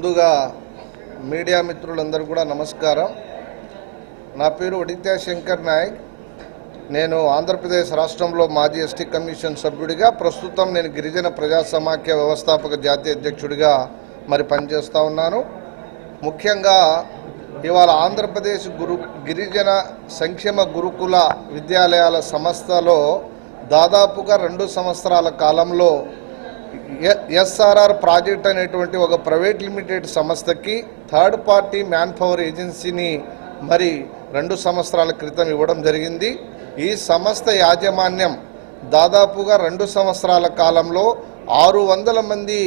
ముందుగా మీడియా మిత్రులందరూ కూడా నమస్కారం. నా పేరు ఒడిత్యా శంకర్ నాయక్. నేను ఆంధ్రప్రదేశ్ రాష్ట్రంలో మాజీ ఎస్టీ కమిషన్ సభ్యుడిగా, ప్రస్తుతం నేను గిరిజన ప్రజా సమాఖ్య వ్యవస్థాపక జాతీయ అధ్యక్షుడిగా పనిచేస్తూ ఉన్నాను. ముఖ్యంగా ఇవాళ ఆంధ్రప్రదేశ్ గిరిజన సంక్షేమ గురుకుల విద్యాలయాల సంస్థలో దాదాపుగా 2 సంవత్సరాల కాలంలో ఎస్ఆర్ఆర్ ప్రాజెక్ట్ అనేటువంటి ఒక ప్రైవేట్ లిమిటెడ్ సంస్థకి థర్డ్ పార్టీ మ్యాన్ పవర్ ఏజెన్సీని 2 సంవత్సరాల క్రితం ఇవ్వడం జరిగింది. ఈ సంస్థ యాజమాన్యం దాదాపుగా 2 సంవత్సరాల కాలంలో 600 మంది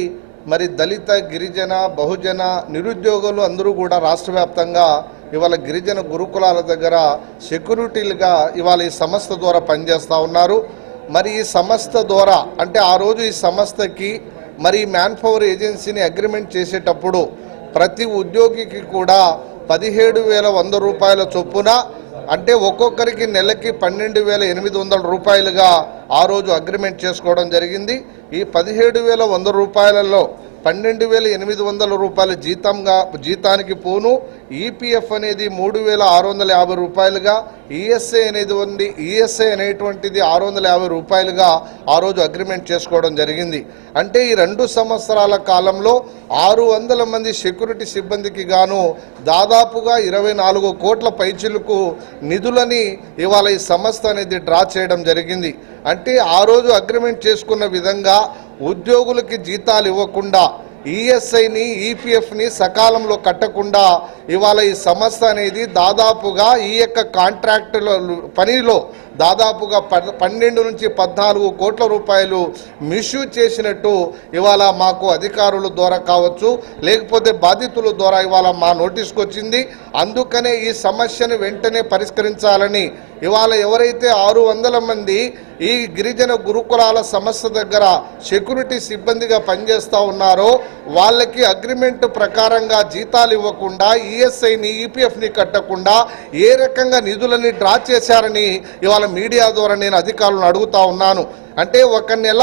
దళిత, గిరిజన, బహుజన నిరుద్యోగులు అందరూ కూడా రాష్ట్ర వ్యాప్తంగా ఇవాళ గిరిజన గురుకులాల దగ్గర సెక్యూరిటీలుగా ఇవాళ ఈ సంస్థ ద్వారా పనిచేస్తూ ఉన్నారు. ఈ సంస్థ ద్వారా అంటే ఆ రోజు ఈ సంస్థకి మ్యాన్ పవర్ ఏజెన్సీని అగ్రిమెంట్ చేసేటప్పుడు ప్రతి ఉద్యోగికి కూడా 17,100 రూపాయల చొప్పున, అంటే ఒక్కొక్కరికి నెలకి 12,800 రూపాయలుగా ఆ రోజు అగ్రిమెంట్ చేసుకోవడం జరిగింది. ఈ 17,100 రూపాయలలో 12,800 రూపాయల జీతానికి పోను ఈపీఎఫ్ అనేది 3,650 రూపాయలుగా, ఈఎస్ఐ అనేటువంటిది 650 రూపాయలుగా ఆ రోజు అగ్రిమెంట్ చేసుకోవడం జరిగింది. అంటే ఈ 2 సంవత్సరాల కాలంలో 600 మంది సెక్యూరిటీ సిబ్బందికి గాను దాదాపుగా 24 కోట్ల పైచిలకు నిధులని ఇవాళ ఈ సంస్థ అనేది డ్రా చేయడం జరిగింది. అంటే ఆ రోజు అగ్రిమెంట్ చేసుకున్న విధంగా ఉద్యోగులకి జీతాలు ఇవ్వకుండా, ఈఎస్ఐని, ఈపీఎఫ్ని సకాలంలో కట్టకుండా ఇవాళ ఈ సంస్థ అనేది దాదాపుగా ఈ యొక్క కాంట్రాక్టుల పనిలో దాదాపుగా 12 నుంచి 14 కోట్ల రూపాయలు మిస్యూజ్ చేసినట్టు ఇవాళ మాకు అధికారుల ద్వారా కావచ్చు, లేకపోతే బాధితుల ద్వారా ఇవాళ మా నోటీస్కి వచ్చింది. అందుకనే ఈ సమస్యను వెంటనే పరిష్కరించాలని ఇవాళ ఎవరైతే 600 మంది ఈ గిరిజన గురుకులాల సంస్థ దగ్గర సెక్యూరిటీ సిబ్బందిగా పనిచేస్తూ ఉన్నారో వాళ్ళకి అగ్రిమెంట్ ప్రకారంగా జీతాలు ఇవ్వకుండా, ఈఎస్ఐని, ఈపీఎఫ్ని కట్టకుండా ఏ రకంగా నిధులని డ్రా చేశారని ఇవాళ మీడియా ద్వారా నేను అధికారులను అడుగుతా ఉన్నాను. అంటే ఒక నెల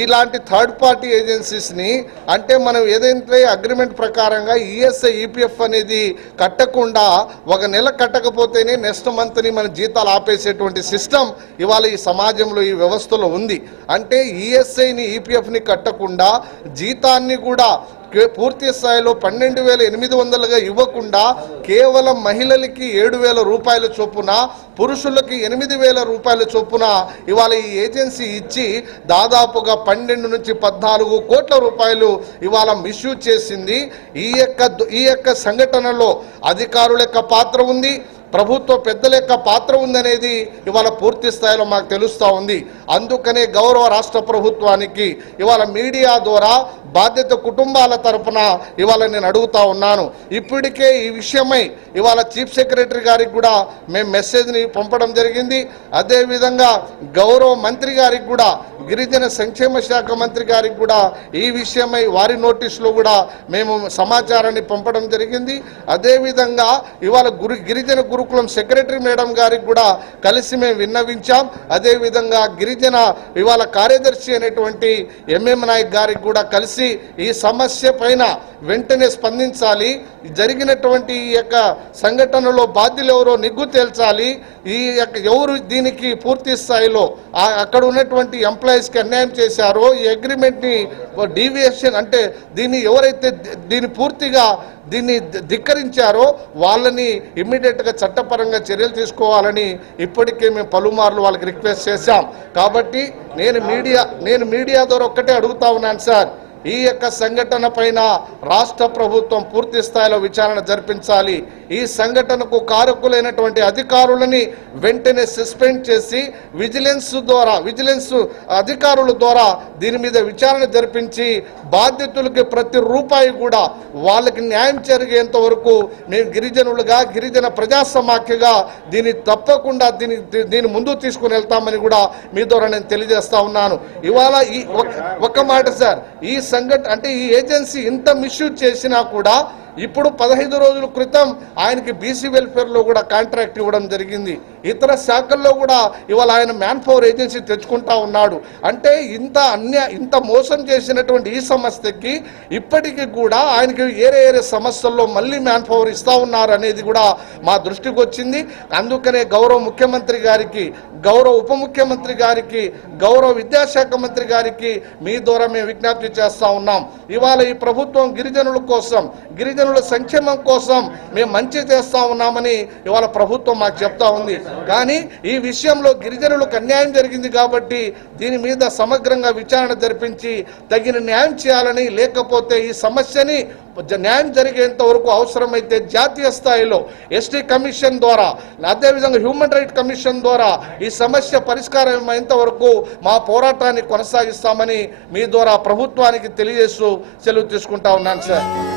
ఇలాంటి థర్డ్ పార్టీ ఏజెన్సీస్ని, అంటే మనం ఏదైతే అగ్రిమెంట్ ప్రకారంగా ఈఎస్ఐ, ఈపీఎఫ్ అనేది కట్టకుండా ఒక నెల కట్టకపోతేనే నెక్స్ట్ మంత్ని మన జీతాలు ఆపేసేటువంటి సిస్టమ్ ఇవాళ ఈ సమాజంలో, ఈ వ్యవస్థలో ఉంది. అంటే ఈఎస్ఐని, ఈపీఎఫ్ని కట్టకుండా జీతాన్ని కూడా పూర్తి స్థాయిలో 12,800గా ఇవ్వకుండా కేవలం మహిళలకి 7,000 రూపాయల చొప్పున, పురుషులకి 8,000 రూపాయల చొప్పున ఇవాళ ఈ ఏజెన్సీ ఇచ్చి దాదాపుగా 12 నుంచి 14 కోట్ల రూపాయలు ఇవాళ మిస్యూజ్ చేసింది. ఈ యొక్క సంఘటనలో అధికారుల యొక్క పాత్ర ఉంది, ప్రభుత్వ పెద్దల యొక్క పాత్ర ఉందనేది ఇవాళ పూర్తి స్థాయిలో మాకు తెలుస్తూ ఉంది. అందుకనే గౌరవ రాష్ట్ర ప్రభుత్వానికి ఇవాళ మీడియా ద్వారా బాధ్యత కుటుంబాల తరపున ఇవాళ నేను అడుగుతా ఉన్నాను. ఇప్పటికే ఈ విషయమై ఇవాళ చీఫ్ సెక్రటరీ గారికి కూడా మేము మెసేజ్ని పంపడం జరిగింది. అదేవిధంగా గౌరవ మంత్రి గారికి కూడా, గిరిజన సంక్షేమ శాఖ మంత్రి గారికి కూడా ఈ విషయమై వారి నోటీసులో కూడా మేము సమాచారాన్ని పంపడం జరిగింది. అదేవిధంగా ఇవాళ గిరిజన గురుకులం సెక్రటరీ మేడం గారికి కూడా కలిసి మేము విన్నవించాం. అదేవిధంగా గిరిజన ఇవాళ కార్యదర్శి అనేటువంటి ఎంఎం నాయక్ గారికి కూడా కలిసి ఈ సమస్య పైన వెంటనే స్పందించాలి, జరిగినటువంటి ఈ యొక్క సంఘటనలో బాధ్యులు ఎవరో నిగ్గు తేల్చాలి, ఈ యొక్క ఎవరు దీనికి పూర్తి స్థాయిలో అక్కడ ఉన్నటువంటి ఎంప్లాయీస్కి అన్యాయం చేశారో, ఈ అగ్రిమెంట్ని డీవియేషన్ అంటే దీన్ని ఎవరైతే పూర్తిగా ధిక్కరించారో వాళ్ళని ఇమ్మీడియట్గా చట్టపరంగా చర్యలు తీసుకోవాలని ఇప్పటికే మేము పలుమార్లు వాళ్ళకి రిక్వెస్ట్ చేశాం. కాబట్టి నేను మీడియా ద్వారా ఒక్కటే అడుగుతా ఉన్నాను సార్, ఈ యొక్క సంఘటన పైన రాష్ట్ర ప్రభుత్వం పూర్తి స్థాయిలో విచారణ జరిపించాలి. ఈ సంఘటనకు కారకులైనటువంటి అధికారులని వెంటనే సస్పెండ్ చేసి విజిలెన్స్ అధికారుల ద్వారా దీని మీద విచారణ జరిపించి బాధితులకి ప్రతి రూపాయి కూడా వాళ్ళకి న్యాయం జరిగేంత వరకు మేము గిరిజనులుగా, గిరిజన ప్రజా సమాఖ్యగా దీన్ని తప్పకుండా దీన్ని ముందుకు తీసుకుని వెళ్తామని కూడా మీ ద్వారా నేను తెలియజేస్తా ఉన్నాను. ఇవాళ ఈ ఒక్క మాట సార్, ఈ సంఘటన అంటే ఈ ఏజెన్సీ ఇంత మిస్యూజ్ చేసినా కూడా ఇప్పుడు 15 రోజుల క్రితం ఆయనకి బీసీ వెల్ఫేర్లో కూడా కాంట్రాక్ట్ ఇవ్వడం జరిగింది. ఇతర శాఖల్లో కూడా ఇవాళ ఆయన మ్యాన్ పవర్ ఏజెన్సీ తెచ్చుకుంటా ఉన్నాడు. అంటే ఇంత మోసం చేసినటువంటి ఈ సంస్థకి ఇప్పటికీ కూడా ఆయనకి ఏరే సమస్యల్లో మళ్ళీ మ్యాన్ పవర్ ఇస్తా ఉన్నారు అనేది కూడా మా దృష్టికి వచ్చింది. అందుకనే గౌరవ ముఖ్యమంత్రి గారికి, గౌరవ ఉప ముఖ్యమంత్రి గారికి, గౌరవ విద్యాశాఖ మంత్రి గారికి మీ ద్వారా మేము విజ్ఞప్తి చేస్తా ఉన్నాం. ఇవాళ ఈ ప్రభుత్వం గిరిజనుల కోసం, గిరిజనుల సంక్షేమం కోసం మేము మంచి చేస్తా ఉన్నామని ఇవాళ ప్రభుత్వం మాకు చెప్తా ఉంది. కానీ ఈ విషయంలో గిరిజనులకు అన్యాయం జరిగింది కాబట్టి దీని మీద సమగ్రంగా విచారణ జరిపించి తగిన న్యాయం చేయాలని, లేకపోతే ఈ సమస్యని న్యాయం జరిగేంత వరకు అవసరమైతే జాతీయ స్థాయిలో ఎస్టీ కమిషన్ ద్వారా, అదేవిధంగా హ్యూమన్ రైట్ కమిషన్ ద్వారా ఈ సమస్య పరిష్కారం అయ్యేంత వరకు మా పోరాటాన్ని కొనసాగిస్తామని మీ ద్వారా ప్రభుత్వానికి తెలియజేస్తూ సెలవు తీసుకుంటా ఉన్నాను సార్.